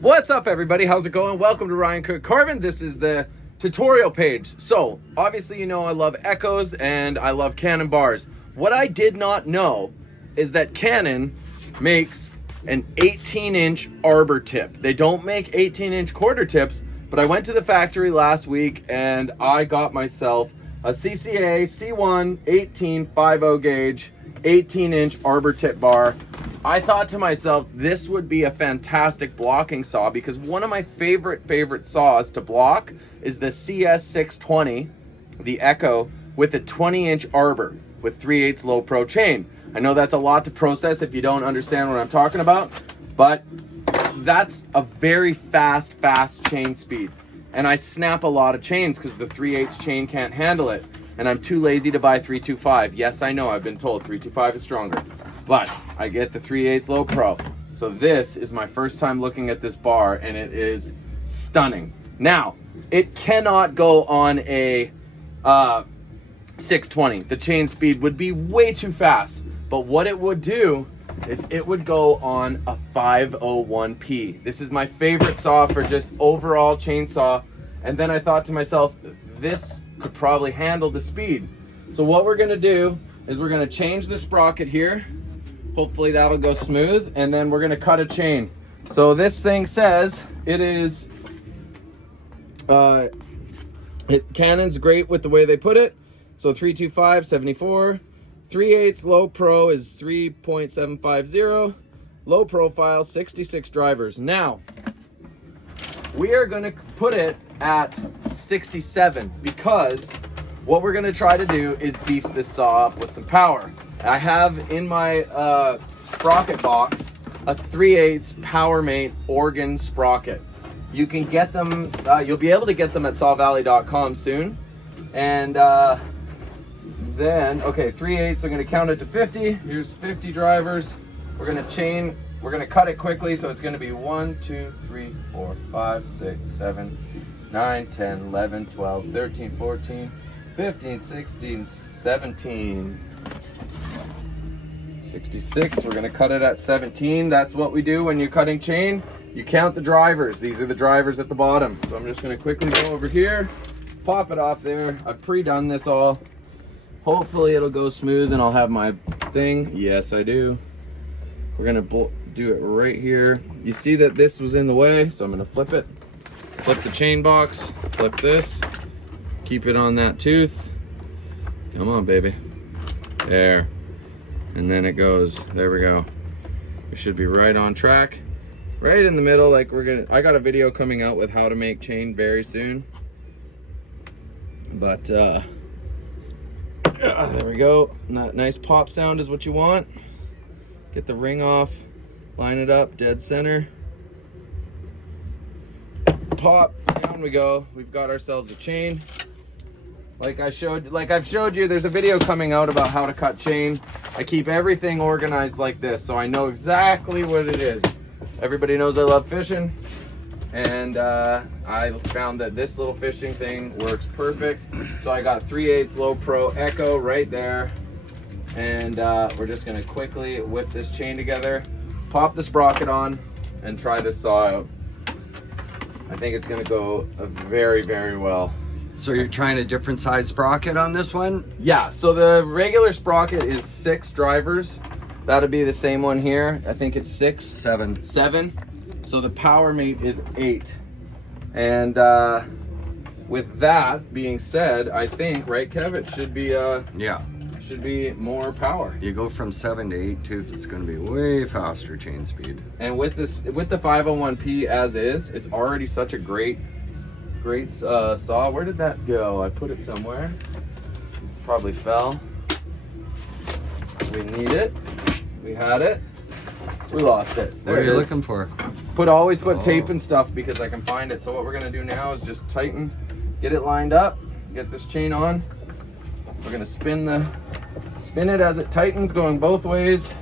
What's up, everybody? How's it going? Welcome to Ryan Cook Carvin. This is the tutorial page. So obviously, you know, I love Echoes and I love Canon bars. What I did not know is that Canon makes an 18-inch Arbor Tip. They don't make 18-inch quarter tips, but I went to the factory last week and I got myself a CCA C1 18-50 gauge 18-inch Arbor Tip bar. I thought to myself, this would be a fantastic blocking saw because one of my favorite saws to block is the CS-620, the Echo, with a 20-inch Arbor with 3/8 low pro chain. I know that's a lot to process if you don't understand what I'm talking about, but that's a very fast chain speed. And I snap a lot of chains because the 3/8 chain can't handle it. And I'm too lazy to buy 325. Yes, I know, I've been told 325 is stronger. But I get the 3/8 low pro. So this is my first time looking at this bar and it is stunning. Now, it cannot go on a 620. The chain speed would be way too fast. But what it would do is it would go on a 501P. This is my favorite saw for just overall chainsaw. And then I thought to myself, this could probably handle the speed. So what we're gonna do is we're gonna change the sprocket here. Hopefully that'll go smooth, and then we're gonna cut a chain. So this thing says it is, Canon's great with the way they put it. So 325, 74, 3/8 low pro is 3.750, low profile 66 drivers. Now, we are gonna put it at 67 because what we're gonna try to do is beef this saw up with some power. I have in my sprocket box a 3/8 PowerMate organ sprocket. You can get them, you'll be able to get them at sawvalley.com soon. And then, okay, 3/8, I'm gonna count it to 50. Here's 50 drivers. We're gonna cut it quickly, so it's gonna be 1, 2, 3, 4, 5, 6, 7, 9, 10, 11, 12, 13, 14, 15, 16, 17. 66, we're gonna cut it at 17. That's what we do when you're cutting chain. You count the drivers. These are the drivers at the bottom. So I'm just gonna quickly go over here, pop it off there. I've pre-done this all. Hopefully it'll go smooth and I'll have my thing. Yes, I do. We're gonna do it right here. You see that this was in the way, so I'm gonna flip it. Flip the chain box, flip this, keep it on that tooth. Come on, baby. There. And then it goes, there we go. We should be right on track. Right in the middle, like I got a video coming out with how to make chain very soon. But, there we go. Nice pop sound is what you want. Get the ring off, line it up, dead center. Pop, down we go. We've got ourselves a chain. Like I've showed you, there's a video coming out about how to cut chain. I keep everything organized like this, so I know exactly what it is. Everybody knows I love fishing, and I found that this little fishing thing works perfect. So I got 3/8 low pro Echo right there, and we're just gonna quickly whip this chain together, pop the sprocket on, and try this saw out. I think it's gonna go very well. So you're trying a different size sprocket on this one? Yeah, so the regular sprocket is 6 drivers. That'll be the same one here. I think it's 6. 7. 7. So the PowerMate is 8. And with that being said, I think, right, Kev, it should be yeah, should be more power. You go from 7 to 8 tooth, it's going to be way faster chain speed. And with the 501P as is, it's already such a great saw. Where did that go? I put it somewhere. Probably fell. We need it. We had it. We lost it. There what are you it is. looking for? Always put tape and stuff because I can find it. So what we're gonna do now is just tighten, get it lined up, get this chain on. We're gonna spin it as it tightens, going both ways.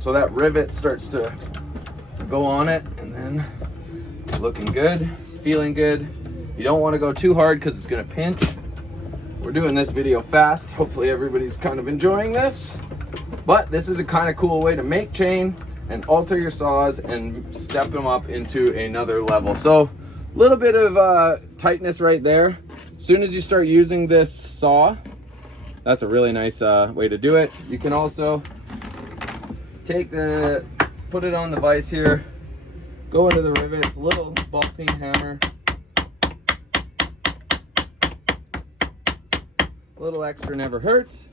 So that rivet starts to go on it, and then looking good. Feeling good. You don't want to go too hard because it's going to pinch. We're doing this video fast. Hopefully everybody's kind of enjoying this. But this is a kind of cool way to make chain and alter your saws and step them up into another level. So a little bit of tightness right there. As soon as you start using this saw, that's a really nice way to do it. You can also put it on the vise here, go into the rivets, little ball peen hammer. A little extra never hurts.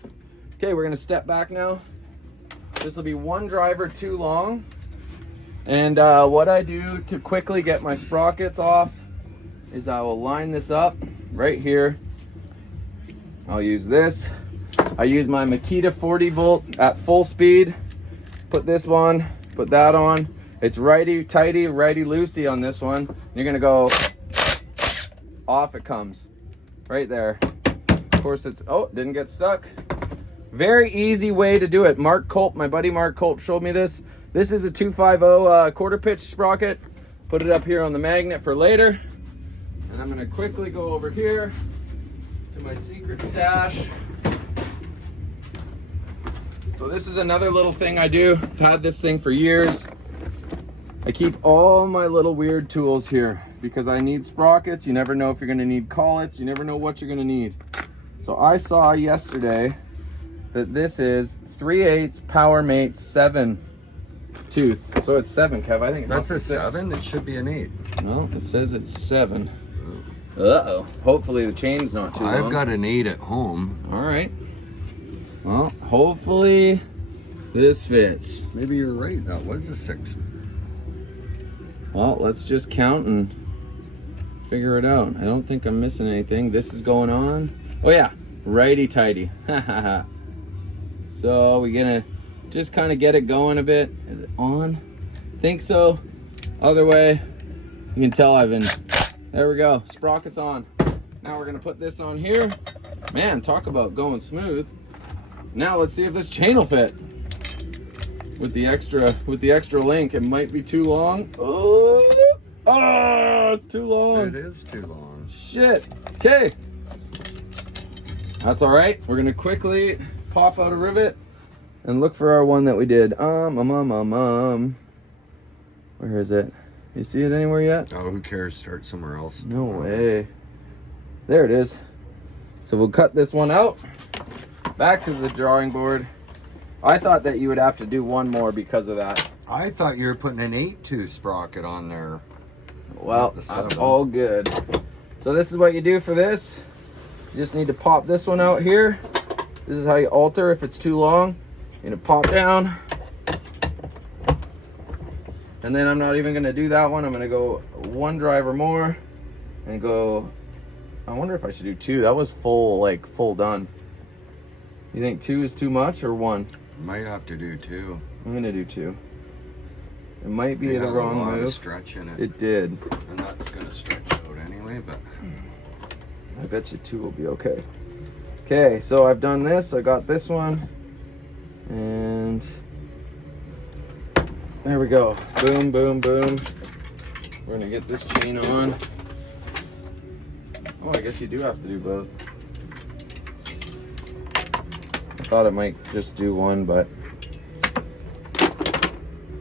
Okay, we're gonna step back now. This will be one driver too long. And what I do to quickly get my sprockets off is I will line this up right here. I'll use this. I use my Makita 40 volt at full speed. Put this one, put that on. It's righty tighty, righty loosey on this one. You're gonna go, off it comes, right there. Of course it's, oh, didn't get stuck. Very easy way to do it. Mark Culp, my buddy Mark Culp showed me this. This is a 250 quarter pitch sprocket. Put it up here on the magnet for later. And I'm gonna quickly go over here to my secret stash. So this is another little thing I do. I've had this thing for years. I keep all my little weird tools here because I need sprockets. You never know if you're gonna need collets. You never know what you're gonna need. So I saw yesterday that this is 3/8 Power Mate 7 tooth. So it's 7, Kev. I think that's a 7. It should be an 8. No, it says it's 7. Uh-oh. Hopefully the chain's not too long. I've got an 8 at home. All right. Well, hopefully this fits. Maybe you're right. That was a 6. Well, let's just count and figure it out. I don't think I'm missing anything. This is going on. Oh yeah, righty tighty. So we're gonna just kind of get it going a bit. Is it on? Think so. Other way, you can tell I've been, there we go, sprocket's on. Now we're gonna put this on here. Man, talk about going smooth. Now let's see if this chain will fit. With the extra link, it might be too long. Oh, it's too long. It is too long. Shit. Okay. That's all right. We're gonna quickly pop out a rivet and look for our one that we did. Where is it? You see it anywhere yet? Oh, who cares? Start somewhere else. No way. There it is. So we'll cut this one out. Back to the drawing board. I thought that you would have to do one more because of that. I thought you were putting an 8-tooth sprocket on there. Well, that's all good. So this is what you do for this. You just need to pop this one out here. This is how you alter if it's too long. You're gonna pop down. And then I'm not even gonna do that one. I'm gonna go one driver more and go, I wonder if I should do 2. That was full done. You think 2 is too much or 1? Might have to do 2. I'm gonna do 2. It might be the wrong move. A lot of stretch in it. It did. And that's gonna stretch out anyway, but I bet you 2 will be okay. Okay, so I've done this. I got this one. And there we go. Boom, boom, boom. We're gonna get this chain on. Oh, I guess you do have to do both. I thought it might just do one, but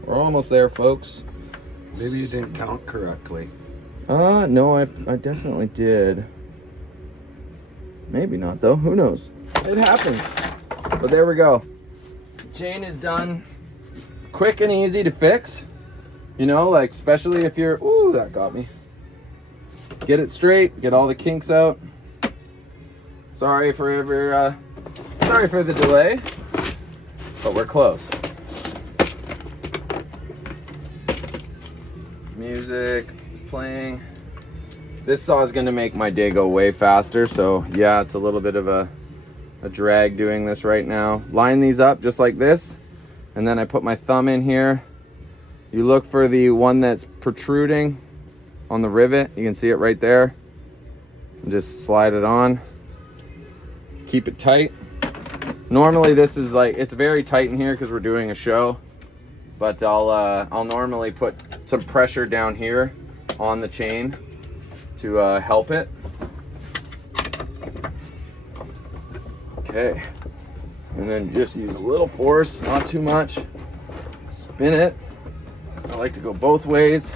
we're almost there, folks. maybe you didn't count correctly. No, I definitely did. Maybe not though, who knows? It happens. But there we go. Chain is done. Quick and easy to fix. You know, like especially if you're, ooh, that got me. Get it straight, get all the kinks out. Sorry for the delay, but we're close. Music is playing. This saw is gonna make my day go way faster, so yeah, it's a little bit of a drag doing this right now. Line these up just like this, and then I put my thumb in here. You look for the one that's protruding on the rivet. You can see it right there. And just slide it on. Keep it tight. Normally this is like, it's very tight in here because we're doing a show, but I'll normally put some pressure down here on the chain to help it. Okay, and then just use a little force, not too much. spin it. I like to go both ways.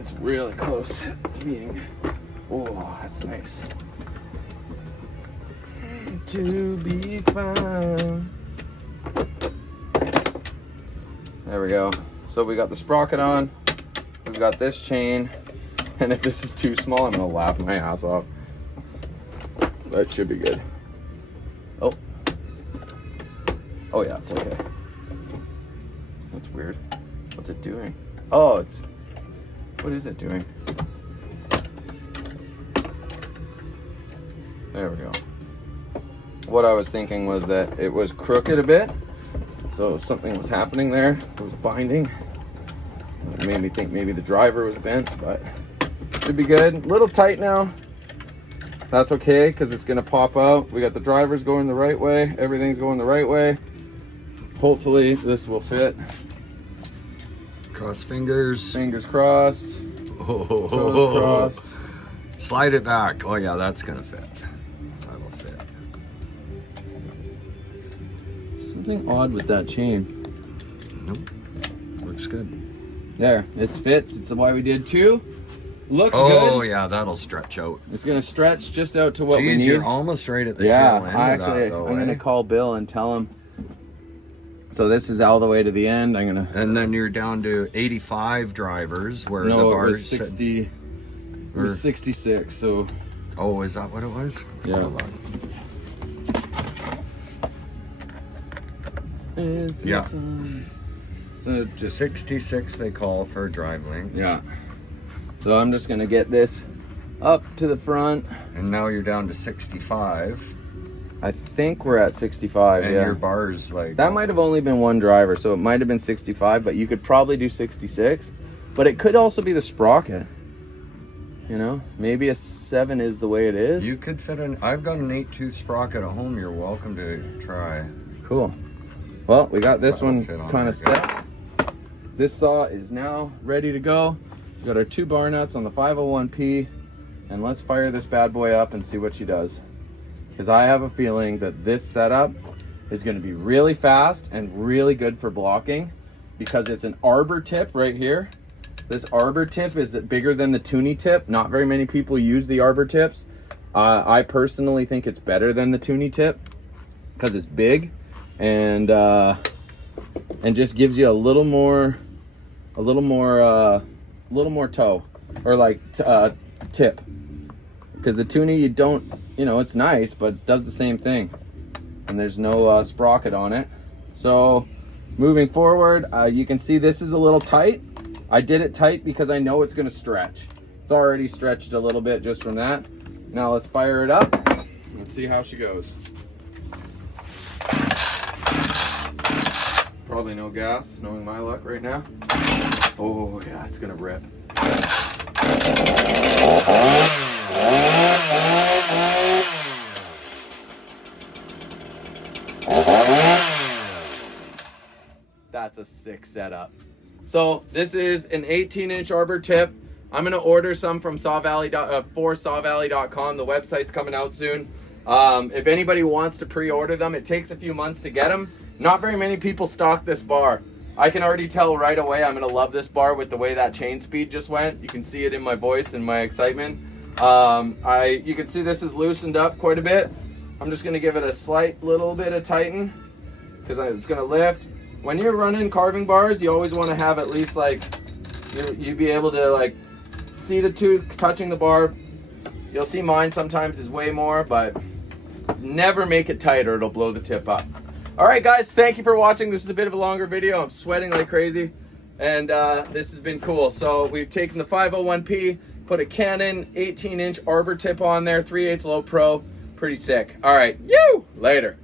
It's really close to being, oh, that's nice. To be found. There we go. So we got the sprocket on, we've got this chain, and if this is too small, I'm gonna laugh my ass off. That should be good. Oh. Oh yeah, it's okay. That's weird. What's it doing? Oh, it's, what is it doing? There we go. What I was thinking was that it was crooked a bit. So something was happening there. It was binding. It made me think maybe the driver was bent, but should be good. A little tight now. That's okay, because it's gonna pop out. We got the drivers going the right way. Everything's going the right way. Hopefully this will fit. Cross fingers. Fingers crossed. Oh. Toes crossed. Slide it back. Oh yeah, that's gonna fit. That'll fit. Something odd with that chain. Nope. Looks good. There, it fits. It's why we did two. Looks good. Oh yeah, that'll stretch out. It's gonna stretch just out to what we Jeez, need. you're almost right at the tail end I'm gonna call Bill and tell him. So this is all the way to the end. I'm gonna. And then you're down to 85 drivers, where No, the it bars was 60. It was 66. So. Oh, is that what it was? Yeah. Hold on. It's Yeah. So just 66 they call for drive links. yeah. So I'm just gonna get this up to the front. And now you're down to 65. I think we're at 65. And yeah. your bars like That might have only been one driver, so it might have been 65, but you could probably do 66. But it could also be the sprocket. You know, maybe a 7 is the way it is. You could fit in. I've got an 8-tooth sprocket at home. You're welcome to try. Cool. Well, we got this That'll one fit on kind of there, set. This saw is now ready to go. We got our 2 bar nuts on the 501P, and let's fire this bad boy up and see what she does. Because I have a feeling that this setup is going to be really fast and really good for blocking, because it's an Arbor Tip right here. This Arbor Tip is bigger than the Toonie Tip. Not very many people use the Arbor Tips. I personally think it's better than the Toonie Tip because it's big and just gives you a little more toe, or like tip. Because the Toonie, you don't, you know, it's nice, but it does the same thing. And there's no sprocket on it. So moving forward, you can see this is a little tight. I did it tight because I know it's gonna stretch. It's already stretched a little bit just from that. Now let's fire it up and see how she goes. Probably no gas, knowing my luck right now. Oh yeah, it's gonna rip. That's a sick setup. So this is an 18-inch Arbor Tip. I'm gonna order some from sawvalley.com. The website's coming out soon. If anybody wants to pre-order them, it takes a few months to get them. Not very many people stock this bar. I can already tell right away I'm gonna love this bar with the way that chain speed just went. You can see it in my voice and my excitement. You can see this is loosened up quite a bit. I'm just gonna give it a slight little bit of tighten because it's gonna lift. When you're running carving bars, you always want to have at least like you be able to like see the tooth touching the bar. You'll see mine sometimes is way more, but never make it tight or it'll blow the tip up. All right, guys, thank you for watching. This is a bit of a longer video. I'm sweating like crazy, and this has been cool. So we've taken the 501P, put a Canon 18-inch Arbor Tip on there, 3/8 low pro. Pretty sick. All right, later.